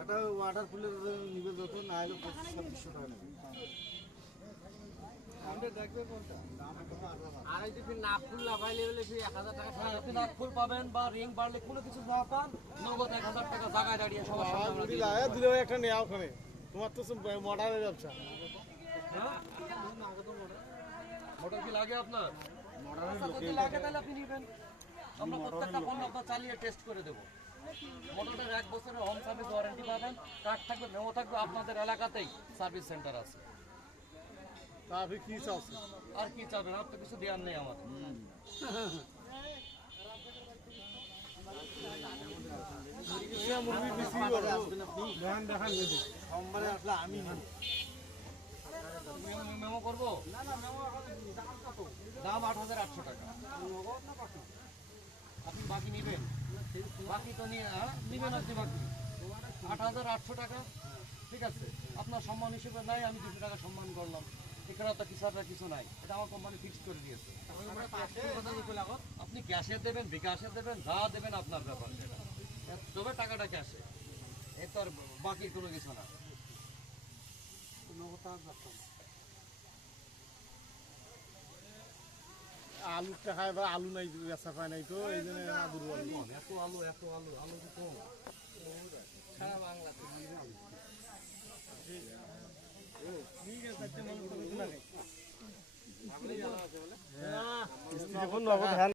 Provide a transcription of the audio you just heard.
একটা water cooler নিবে যত না হলে 2500 টাকা নেবে। আর যদি নাক ফুল লাগাইলে বলে 1000 টাকা আপনি নাক ফুল পাবেন বা রিং বাড়লে কোনো কিছু না পান নগদ 1000 টাকা জায়গায় দাঁড়িয়ে সবার সামনে আমরা দিয়ে দেব। দিলে একটা নেওয়া ওখানে তোমার তো মডারের ব্যবসা। হ্যাঁ মোটর কি লাগে আপনার? মডারের যদি লাগে তাহলে আপনি নেবেন। আমরা প্রত্যেকটা পণ্য আপনার চালিয়ে টেস্ট করে দেবো। মোটরটার 1 বছরের হোম সার্ভিস ওয়ারেন্টি পাবেন, কার্ড থাকবে, মেমো থাকবে। আপনাদের এলাকাতেই সার্ভিস সেন্টার আছে। তা আপনি কি চাচ্ছেন? আর কি চাবেন? আর তো কিছু দেওয়ার নেই আমাদের। মুরগি বিক্রি করো দেখান দেখান সোমবারে আসলে আমি মেমো করবো? দাম 8800 টাকা। আপনি বাকি নেবেন? বাকি তো নিয়ে নেবেন আপনি বাকি 8800 টাকা। ঠিক আছে, আপনার সম্মান হিসেবে নাই, আমি 200 টাকা সম্মান করলাম। এখানে তো কিছু নাই, এটা আমার কোম্পানি ফিক্স করে দিয়েছে। আপনি ক্যাশে দেবেন, বিকাশে দেবেন, যা দেবেন আপনার ব্যাপার, সেটা তবে টাকাটা ক্যাশে। এর তো আর বাকির কোনো কিছু না। আলুর টাকায় বা আলু নাই, বেচা পায় নাই তো এই জন্য দুর্বল। এত আলু আলু তো কম সারা বাংলাদেশ। নগদ